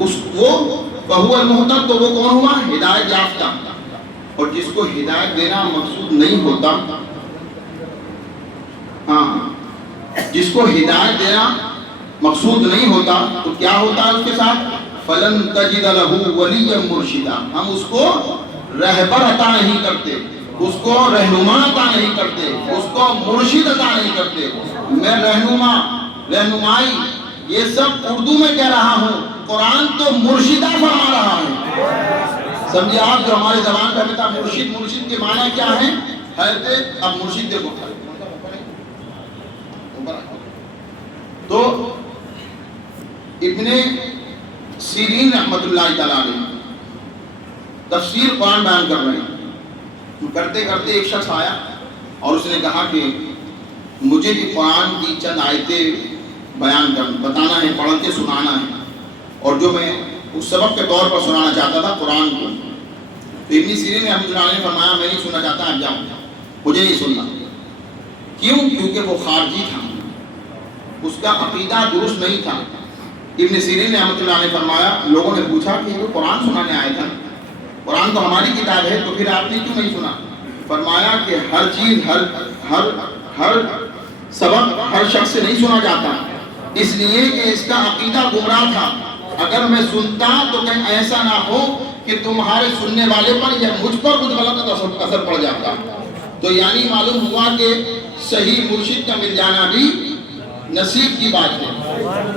اس وہ فہو المہتد، تو وہ کون ہوا؟ ہدایت یافتہ. اور جس کو ہدایت دینا مقصود نہیں ہوتا، جس کو ہدایت دینا مقصود نہیں ہوتا تو کیا ہوتا ہے اس کے ساتھ؟ فَلَن تَجِدَ لَهُ وَلِيًّا مُرْشِدًا. ہم اس کو رہبر عطا نہیں کرتے، اس کو رہنما عطا نہیں کرتے، اس کو مرشد عطا نہیں کرتے. میں رہنمائی یہ سب اردو میں کہہ رہا ہوں، قرآن تو مرشدہ فرما رہا ہے. سمجھے آپ؟ جو ہمارے زبان پہ بتا مرشد کے معنی کیا ہیں؟ حضرت اب مرشد دیکھو تو ابن سیرین رحمت اللہ تعالیٰ علیہ تفسیر قرآن بیان کر رہے ہیں. کرتے کرتے ایک شخص آیا اور اس نے کہا کہ مجھے بھی قرآن کی چند آیتیں بیان بتانا ہے، پڑھ کے سنانا ہے، اور جو میں اس سبق کے طور پر سنانا چاہتا تھا قرآن کو. تو ابن سیرین رحمۃ اللہ علیہ نے فرمایا میں نہیں سننا چاہتا، آپ جاؤ، مجھے نہیں سننا. کیوں؟ کیونکہ وہ خارجی تھا، اس کا عقیدہ درست نہیں تھا. ابن سیرین رحمۃ اللہ علیہ نے فرمایا، لوگوں نے پوچھا کہ وہ قرآن سنانے آیا تھا، قرآن تو ہماری کتاب ہے، تو پھر آپ نے کیوں نہیں سنا؟ فرمایا کہ ہر چیز ہر سبق ہر شخص سے نہیں سنا جاتا، اس لیے کہ اس کا عقیدہ گمراہ تھا. اگر میں سنتا تو کہیں ایسا نہ ہو کہ تمہارے سننے والے پر یا مجھ پر کچھ غلط اثر پڑ جاتا. تو یعنی معلوم ہوا کہ صحیح مرشد کا مل جانا بھی نصیب کی بات ہے.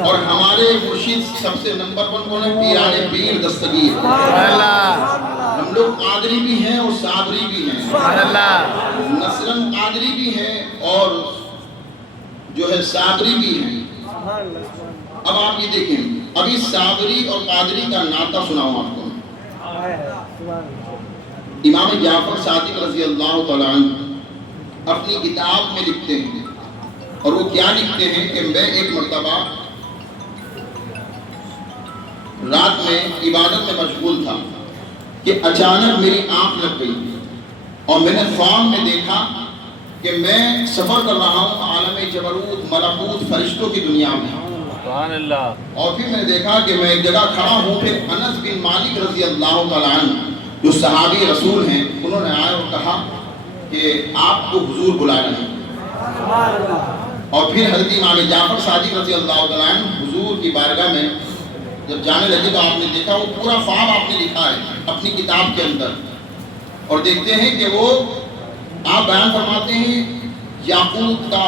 اور ہمارے مرشد سب سے نمبر 1 کون ہے؟ پیران پیر دستگیر. ہم لوگ قادری بھی ہیں اور صابری بھی ہیں، نصرن قادری بھی ہیں اور جو ہے صابری بھی ہیں. اب آپ یہ دیکھیں، ابھی صابری اور قادری کا ناطہ سناؤں آپ کو. امام جعفر صادق رضی اللہ تعالیٰ عنہ اپنی کتاب میں لکھتے ہیں، اور وہ کیا لکھتے ہیں کہ میں ایک مرتبہ رات میں عبادت میں مشغول تھا کہ اچانک میری آنکھ لگ گئی اور میں نے خواب میں دیکھا کہ میں سفر کر رہا ہوں عالم جبروت ملکوت فرشتوں کی دنیا میں. سبحان اللہ. اور پھر میں نے دیکھا کہ میں ایک جگہ کھڑا ہوں. پھر انس بن مالک رضی اللہ تعالیٰ عنہ جو صحابی رسول ہیں، انہوں نے آیا اور کہا کہ آپ کو حضور بلا رہے ہیں. اور پھر حضرت امام جعفر صادق رضی اللہ تعالیٰ عنہ حضور کی بارگاہ میں جب جانے لگے تو آپ نے دیکھا وہ پورا خواب آپ نے لکھا ہے اپنی کتاب کے اندر. اور دیکھتے ہیں کہ وہ آپ بیان فرماتے ہیں یاقوت کا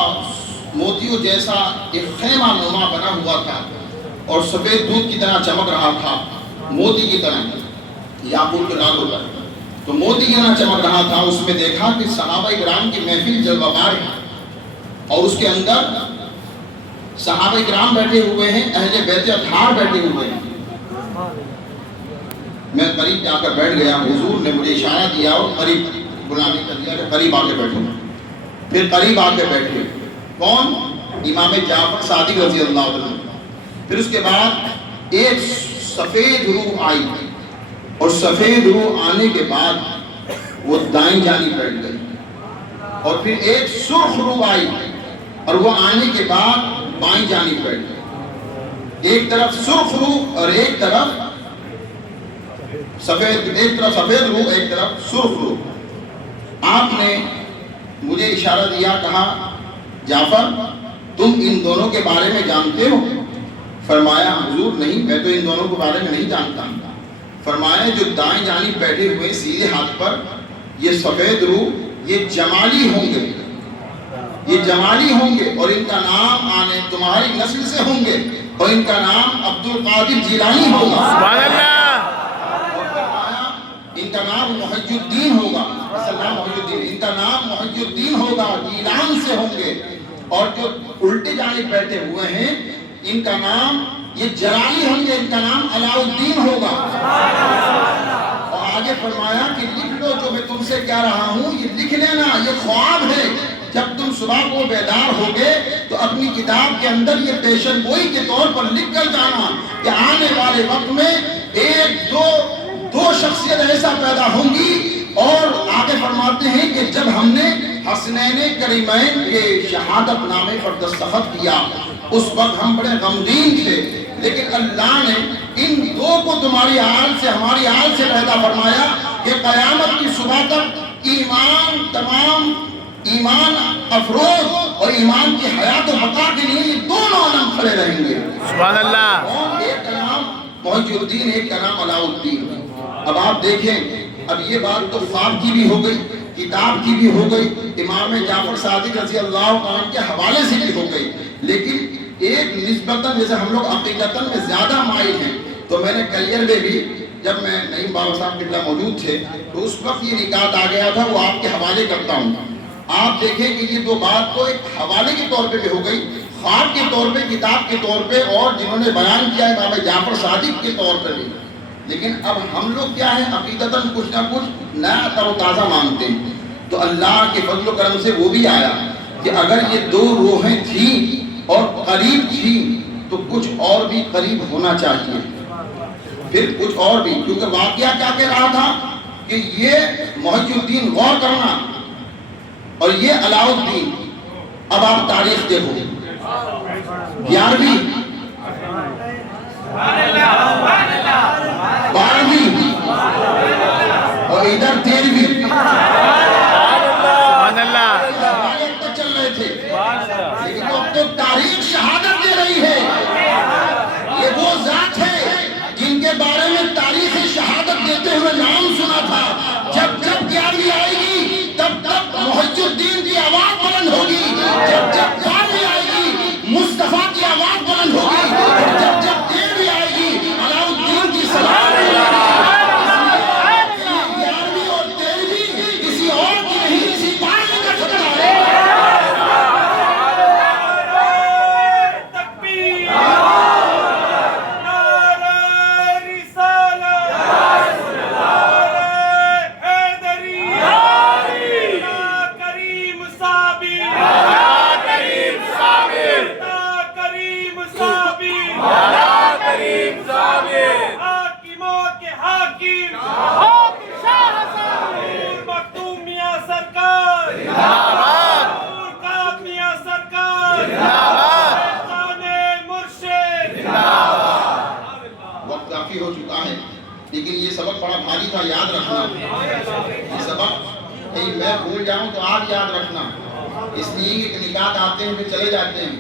موتیوں جیسا ایک خیمہ نما بنا ہوا تھا اور سفید دودھ کی طرح چمک رہا تھا، موتی کی طرح. یاقوت کے رات ہوتا ہے تو موتی کی طرح چمک رہا تھا. اس میں دیکھا کہ صحابہ کرام کی محفل جلوہ بار ہے اور اس کے اندر صحابہ کرام بیٹھے ہوئے ہیں، اہل بیت اطہار بیٹھے ہوئے ہیں. میں قریب جا کر بیٹھ گیا. حضور نے مجھے اشارہ دیا اور قریب بلانے کا دیا کہ قریب آ کے بیٹھو. پھر قریب آ کے بیٹھے. کون؟ امام جعفر صادق رضی اللہ عنہ. پھر اس کے بعد ایک سفید روح آئی اور سفید روح آنے کے بعد وہ دائیں جانب بیٹھ گئی. اور پھر ایک سرخ روح آئی اور وہ آنے کے بعد بائیں جانب بیٹھ گئی. ایک طرف سرخ روح اور ایک طرف سفید، ایک طرف سفید روح ایک طرف سرخ روح. آپ نے مجھے اشارہ دیا، کہا جعفر تم ان دونوں کے بارے میں جانتے ہو؟ فرمایا حضور نہیں، میں تو ان دونوں کے بارے میں نہیں جانتا. فرمایا جو دائیں جانب بیٹھے ہوئے سیدھے ہاتھ پر یہ سفید روح یہ جمالی ہوں گے، یہ جمالی ہوں گے اور ان کا نام آنے تمہاری نسل سے ہوں گے اور ان کا نام عبد القادر جیلانی ہوگا. سبحان اللہ. ان کا نام محی الدین ہوگا، ان کا نام محی الدین ہوگا، جیلان سے ہوں گے. اور جو الٹے جانب بیٹھے ہوئے ہیں ان کا نام یہ جلالی ہوں گے، ان کا نام علاء الدین ہوگا. اور آگے فرمایا کہ لکھ لو جو میں تم سے کہہ رہا ہوں، یہ لکھ لینا، یہ خواب ہے. جب تم صبح کو بیدار ہوگے تو اپنی کتاب کے اندر یہ پیشن گوئی کے طور پر لکھ کر جانا کہ آنے والے وقت میں ایک دو شخصیت ایسا پیدا ہوں گی. اور آگے فرماتے ہیں کہ جب ہم نے حسنین کریمین کے شہادت نامے پر دستخط کیا اس وقت ہم بڑے غمگین تھے، لیکن اللہ نے ان دو کو تمہاری آل سے ہماری آل سے پیدا فرمایا کہ قیامت کی صبح تک ایمان افروز اور ایمان کی حیات و بقا کے لیے یہ دونوں عالم کھڑے رہیں گے. سبحان اللہ. اور ایک کا نام محی الدین، ایک کا نام علاء الدین. اب آپ دیکھیں، اب یہ بات تو خواب کی بھی ہو گئی، کتاب کی بھی ہو گئی، امام جعفر صادق رضی اللہ عنہ کے حوالے سے بھی ہو گئی، لیکن ایک نسبتاً جیسے ہم لوگ عقیدتاً میں زیادہ مائل ہیں. تو میں نے کلیئر میں بھی جب میں نعیم بابا صاحب قبلہ موجود تھے تو اس وقت یہ نکات آ گیا تھا، وہ آپ کے حوالے کرتا ہوں. آپ دیکھیں کہ یہ دو بات تو ایک حوالے کے طور پہ بھی ہو گئی، خواب کے طور پہ، کتاب کے طور پہ، اور جنہوں نے بیان کیا ہے امام جعفر صادق کے طور پہ بھی. لیکن اب ہم لوگ کیا ہے، عقیدتاً کچھ نہ کچھ نیا تر و تازہ مانتے ہیں. تو اللہ کے فضل و کرم سے وہ بھی آیا کہ اگر یہ دو روحیں تھیں اور قریب تھیں تو کچھ اور بھی قریب ہونا چاہیے، پھر کچھ اور بھی. کیونکہ واقعہ کیا کہہ رہا تھا کہ یہ محی الدین، غور کرنا، اور یہ علاء الدین. اب آپ تاریخ دیکھو، 11ویں 12ویں اور ادھر 13ویں تک چل رہے تھے. لیکن اب تو تاریخ شہادت دے رہی ہے. یہ وہ ذات ہے جن کے بارے میں تاریخ شہادت دیتے ہوئے نام سنا تھا. جب 11ویں آئے گی تب تک محی الدین کی آواز بلند ہوگی، جب 12ویں آئے گی مصطفیٰ کی آواز بلند ہوگی، جب 13ویں آئے گی علاء الدین کی سلام. 11ویں اور 13ویں کسی اور کی نہیں، کسی پارے کا ٹکرا ہے. ہو چکا ہے، لیکن یہ سبق بڑا بھاری تھا، یاد رکھنا. یہ سبق کہیں میں بھول جاؤں تو آپ یاد رکھنا. اس لیے کہ نکات آتے ہیں پھر چلے جاتے ہیں،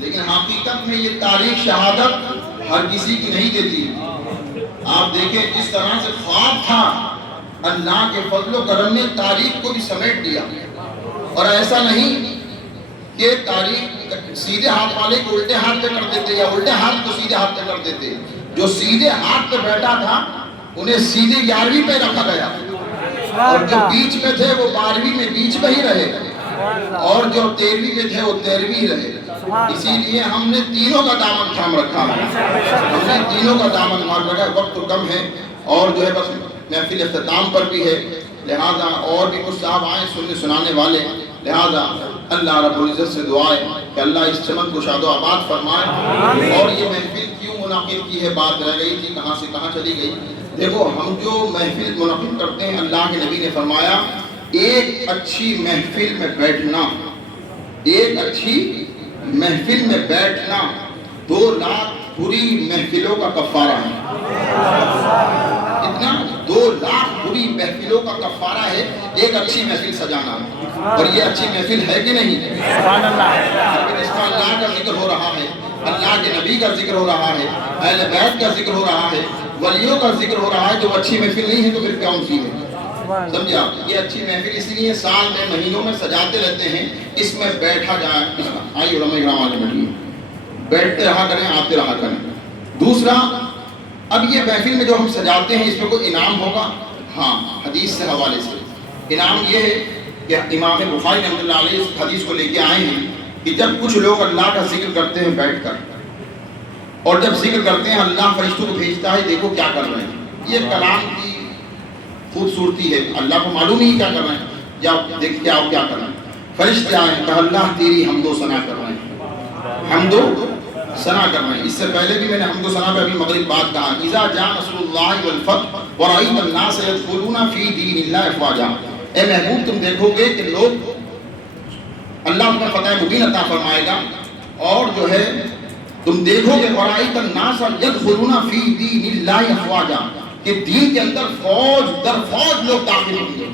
لیکن حقیقت میں یہ تاریخ شہادت ہر کسی کی نہیں دیتی. آپ دیکھیں جس طرح سے خواب تھا، اللہ کے فضل و کرم نے تاریخ کو بھی سمیٹ دیا. اور ایسا نہیں کہ تاریخ سیدھے ہاتھ والے کو الٹے ہاتھ پہ کر دیتے یا الٹے ہاتھ کو سیدھے ہاتھ پہ کر دیتے. جو سیدھے ہاتھ پہ بیٹھا تھا انہیں سیدھے 11ویں پہ رکھا گیا، اور جو بیچ میں تھے وہ 12ویں میں بیچ میں ہی رہے، اور جو 13ویں میں تھے وہ 13ویں رہے. اسی لیے ہم نے تینوں کا دامن تھام رکھا ہے، ہم نے تینوں کا دامن تھام رکھا ہے. وقت تو کم ہے اور جو ہے بس محفل اختتام پر بھی ہے، لہٰذا اور بھی کچھ صاحب آئیں سننے سنانے والے. لہٰذا اللہ رب العزت سے دعا ہے کہ اللہ اس چمن کو شاد و آباد فرمائے. اور یہ محفل کیوں منعقد کی ہے، بات رہ گئی تھی کہاں سے کہاں چلی گئی. دیکھو ہم جو محفل منعقد کرتے ہیں، اللہ کے نبی نے فرمایا ایک اچھی محفل میں بیٹھنا، ایک اچھی محفل میں بیٹھنا 2 لاکھ بری محفلوں کا کفارہ ہے. اتنا 2 لاکھ بری محفلوں کا کفارہ ہے ایک اچھی محفل سجانا. اور یہ اچھی محفل ہے کہ نہیں؟ سبحان اللہ. اس کا اللہ کا ذکر ہو رہا ہے، اللہ کے نبی کا ذکر ہو رہا ہے، اہل بیت کا ذکر ہو رہا ہے، ولیوں کا ذکر ہو رہا ہے. جو اچھی محفل نہیں ہے تو پھر کون سی ہے؟ سمجھا؟ یہ اچھی محفل اس لیے سال میں مہینوں میں سجاتے رہتے ہیں، اس میں بیٹھا جائے. آئیے علماء کرام آگے بیٹھیے، بیٹھتے رہا کریں، آتے رہا کریں. دوسرا، اب یہ محفل میں جو ہم سجاتے ہیں اس میں کوئی انعام ہوگا؟ ہاں، حدیث سے حوالے سے انعام یہ ہے کہ امام بخاری رحمۃ اللہ علیہ اس حدیث کو لے کے آئے ہیں کہ جب کچھ لوگ اللہ کا ذکر کرتے ہیں بیٹھ کر، اور جب ذکر کرتے ہیں اللہ فرشتوں کو بھیجتا ہے دیکھو کیا کر رہے ہیں. یہ کلام کی خوبصورتی ہے، اللہ کو معلوم ہی کیا کر رہے ہیں. جاؤ دیکھ کے آؤ کیا کر رہے ہیں. فرشتے آئے کہ اللہ تیری حمد و ثنا کر رہے ہیں، حمد و ثنا کر رہے ہیں. اس سے پہلے بھی میں نے حمد و ثنا پہ ابھی مغرب بات کہا، اذا جاء نصر اللہ والفتح ورأیت الناس يدخلون فی دین اللہ افواجا. اے محبوب تم دیکھو گے کہ لوگ، اللہ تمہیں فتح مبین عطا فرمائے گا، اور جو ہے تم دیکھو کہ ورائیت الناس یدخلون فی دین اللہ افواجا، کہ دین کے اندر فوج در فوج لوگ داخل ہوں گے.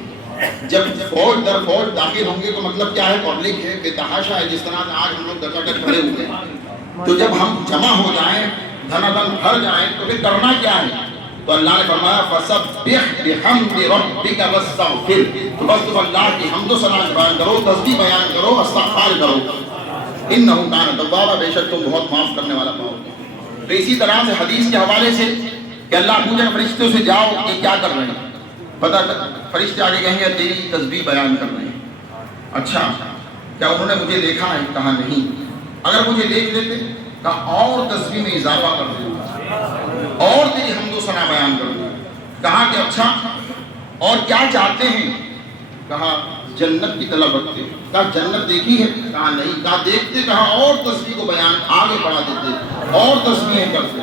جب فوج در فوج داخل ہوں گے تو مطلب کیا ہے؟ پبلک ہے، بے تحاشا ہے. جس طرح سے آج ہم لوگ ڈٹاڈٹ کھڑے ہوئے ہیں، تو جب ہم جمع ہو جائیں، دھنا دھن بھر جائیں، تو پھر کرنا کیا ہے؟ تو اللہ نے فرمایا فَسَبِّحْ بِحَمْدِ رَبِّكَ وَاسْتَغْفِرْ، تو بس تم اللہ کی حمد و ثنا بیان کرو، تسبیح بیان کرو، استغفار کرو. اِنَّهُ كَانَ تَوَّابًا، بے شک تم بہت معاف کرنے والا پاؤ گے. تو اسی طرح سے حدیث کے حوالے سے کہ اللہ پوچھے فرشتوں سے جاؤ یہ کیا کر رہے ہیں، پتہ فرشتے آگے کہیں گے تیری تسبیح بیان کر رہے ہیں. اچھا کیا انہوں نے مجھے دیکھا ہے؟ کہا نہیں. اگر مجھے دیکھ لیتے کہا اور تسبیح میں اضافہ کر دیتے اور تیری حمد و ثنا بیان کر دیتے. کہا کہ اچھا اور کیا چاہتے ہیں؟ کہا جنت کی طلب رکھتے. کہا جنت دیکھی ہے؟ کہا نہیں. کہا دیکھتے. کہا اور تسبیح کو بیان آگے بڑھا دیتے اور تسبیحیں کرتے.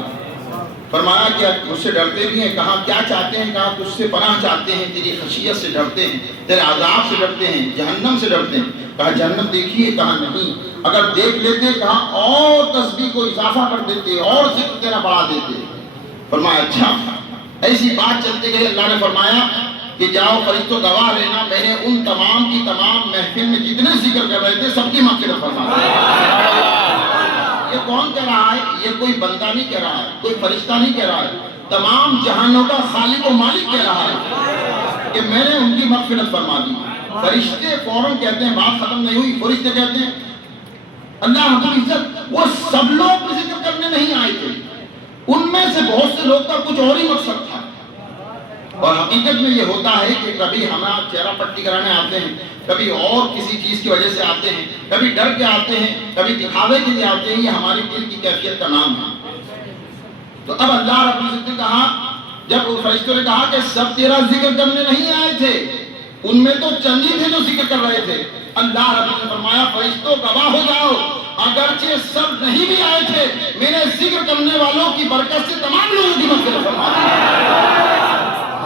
فرمایا کہ مجھ سے ڈرتے بھی ہیں. کہا کیا چاہتے ہیں؟ کہا تجھ سے پناہ چاہتے ہیں، تیری خشیت سے ڈرتے ہیں، تیرے عذاب سے ڈرتے ہیں، جہنم سے ڈرتے ہیں. کہا جنت دیکھی ہے؟ کہا نہیں. اگر دیکھ لیتے کہا اور تسبیح کو اضافہ کر دیتے اور ذکر تیرا بڑھا دیتے. فرمایا اچھا. ایسی بات چلتے گئی. اللہ نے فرمایا کہ جاؤ فرشتوں گواہ لینا، میں نے ان تمام کی تمام محفل میں جتنے ذکر کر رہے تھے سب کی مغفرت فرما دی. یہ کون کہہ رہا ہے؟ یہ کوئی بندہ نہیں کہہ رہا ہے، کوئی فرشتہ نہیں کہہ رہا ہے، تمام جہانوں کا خالق و مالک کہہ رہا ہے کہ میں نے ان کی مغفرت فرما دی. فرشتے فوراً کہتے ہیں بات ختم نہیں ہوئی. فرشتے کہتے ہیں اللہ رب العزت وہ سب لوگ ذکر کرنے نہیں آئے تھے، ان میں سے بہت سے لوگ کا کچھ اور ہی مقصد تھا. اور حقیقت میں یہ ہوتا ہے کہ کبھی ہمارا چہرہ پٹی کرانے آتے ہیں، کبھی اور کسی چیز کی وجہ سے آتے ہیں، کبھی ڈر کے آتے ہیں، کبھی دکھاوے کے لیے آتے ہیں. یہ ہماری دل کی کیفیت کا نام ہے. تو اب اللہ رب العزت نے کہا، جب فرشتوں نے کہا کہ سب تیرا ذکر کرنے نہیں آئے تھے، ان میں تو چند ہی تھے جو ذکر کر رہے تھے. اللہ رب العزت نے فرمایا فرشتوں گواہ ہو جاؤ، اگرچہ سب نہیں بھی آئے تھے، میں نے ذکر کرنے والوں کی برکت سے تمام لوگوں کی مغفرت فرما دی.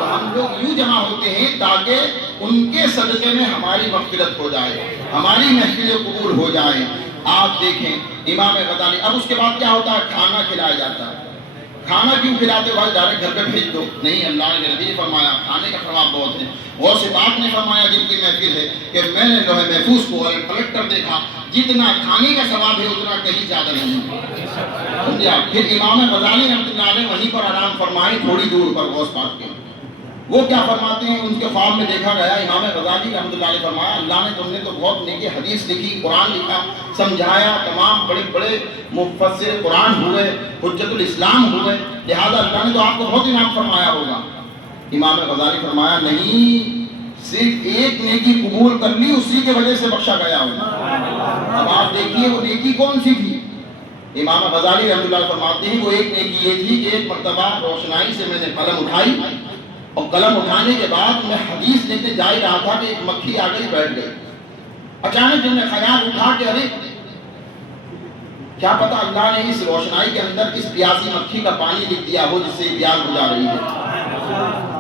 ہم لوگ یوں جمع ہوتے ہیں تاکہ ان کے صدقے میں ہماری مغفرت ہو جائے، ہماری محفلیں قبول ہو جائیں. آپ دیکھیں امام غزالی. اب اس کے بعد کیا ہوتا ہے؟ کھانا کھلایا جاتا ہے. کھانا کیوں کھلاتے ہو؟ ڈائریکٹ گھر پہ بھیج دو. نہیں، اللہ نے نبی فرمایا کھانے کا ثواب بہت ہے. غوث پاک نے فرمایا جن کی محفل ہے کہ میں نے لوح محفوظ کو پلٹ کر دیکھا، جتنا کھانے کا ثواب ہے اتنا کہیں زیادہ نہیں. سمجھا؟ پھر امام غزالی رحمۃ اللہ علیہ وہیں پر آرام فرمائے تھوڑی دور پر غوث پاک کے. وہ کیا فرماتے ہیں؟ ان کے خواب میں دیکھا گیا. امام غزالی رحمۃ اللہ علیہ فرمایا اللہ نے تم نے تو بہت نیکی حدیث لکھی، قرآن لکھا، سمجھایا، تمام بڑے بڑے مفسر قرآن ہوئے، حجت الاسلام ہوئے، لہذا اللہ نے تو آپ کو بہت انعام فرمایا ہوگا. امام غزالی فرمایا نہیں، صرف ایک نیکی قبول کر لی اسی کی وجہ سے بخشا گیا ہوگا. اب آپ دیکھیے وہ نیکی کون سی تھی. امام غزالی رحمۃ اللہ فرماتے ہیں وہ ایک نیکی یہ تھی کہ ایک مرتبہ روشنائی سے میں نے قلم اٹھائی اور قلم اٹھانے کے بعد میں حدیث لیتے جا ہی رہا تھا کہ ایک مکھی آ گئی بیٹھ گئی. اچانک جب نے خیال اٹھا کہ ارے کیا پتا اللہ نے اس روشنائی کے اندر اس پیاسی مکھی کا پانی لکھ دیا ہو جس سے پیاس بجھا رہی ہے.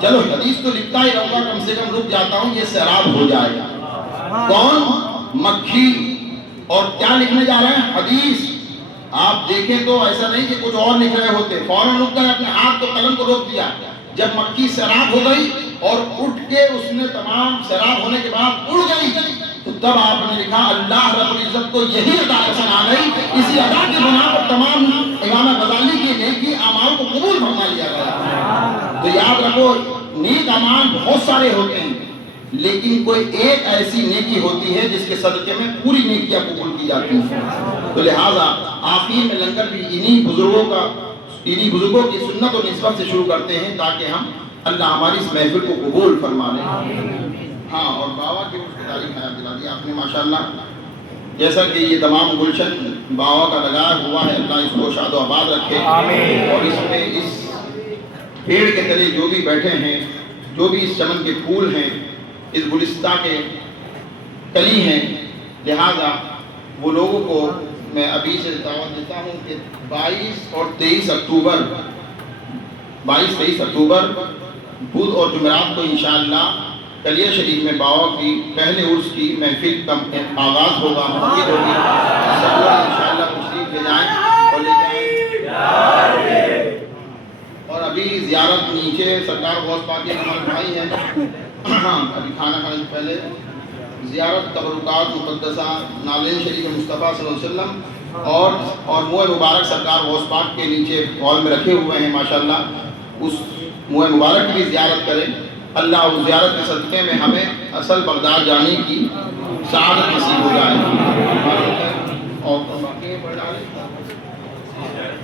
چلو حدیث تو لکھتا ہی رہوں گا، کم سے کم رک جاتا ہوں، یہ سیراب ہو جائے گا. کون؟ مکھی. اور کیا لکھنے جا رہے ہیں؟ حدیث. آپ دیکھیں تو ایسا نہیں کہ کچھ اور لکھ رہے ہوتے، فوراً رک گئے، اپنے ہاتھ کو قلم کو روک دیا. جب مکھی سیراب ہو گئی اور اٹھ کے اس نے تمام سیراب ہونے کے بعد اڑ گئی تو تب آپ نے لکھا اللہ رب العزت کو یہی ادا پسند آ گئی، اسی ادا کے بنا پر تمام امام غزالی کی نیکی اعمال کو قبول فرما لیا گیا. تو یاد رکھو نیک اعمال بہت سارے ہوتے ہیں لیکن کوئی ایک ایسی نیکی ہوتی ہے جس کے صدقے میں پوری نیکیاں قبول کی جاتی ہیں. تو لہٰذا آخر میں لنگر بھی انہی بزرگوں کی سنت و نسبت سے شروع کرتے ہیں تاکہ ہم اللہ ہماری اس محفل کو قبول فرما لیں. ہاں، اور بابا کی اس کی تاریخ حیات دلا دی آپ نے ماشاءاللہ. جیسا کہ یہ تمام گلشن بابا کا لگایا ہوا ہے، اللہ اس کو شاد و آباد رکھے. اور اس میں اس پیڑ کے تلے جو بھی بیٹھے ہیں، جو بھی اس چمن کے پھول ہیں، اس گلستہ کے کلی ہیں، لہذا وہ لوگوں کو میں ابھی سے دعوت دیتا ہوں کہ 22 اور 23 اکتوبر بدھ اور جمعرات کو انشاءاللہ کلیہ شریف میں بابا کی پہلے عرس کی محفل کا آغاز ہوگا، مسجد ہوگی. سب لوگ انشاءاللہ تشریف لے جائیں اور لے جائیں. اور ابھی زیارت نیچے سرکار غوث پاک کے ہمارے بھائی ہیں، ابھی کھانا کھانے سے پہلے زیارت تبرکات مقدسہ نالین شریف مصطفیٰ صلی اللہ علیہ وسلم اور موئے مبارک سرکار غوث پاک کے نیچے ہال میں رکھے ہوئے ہیں ماشاءاللہ، اس موئے مبارک کی زیارت کریں۔ اللہ اس زیارت کے صدقے میں ہمیں اصل بغداد جانے کی سعادت نصیب ہو جائے۔ اور باقی پڑھ ڈالیں۔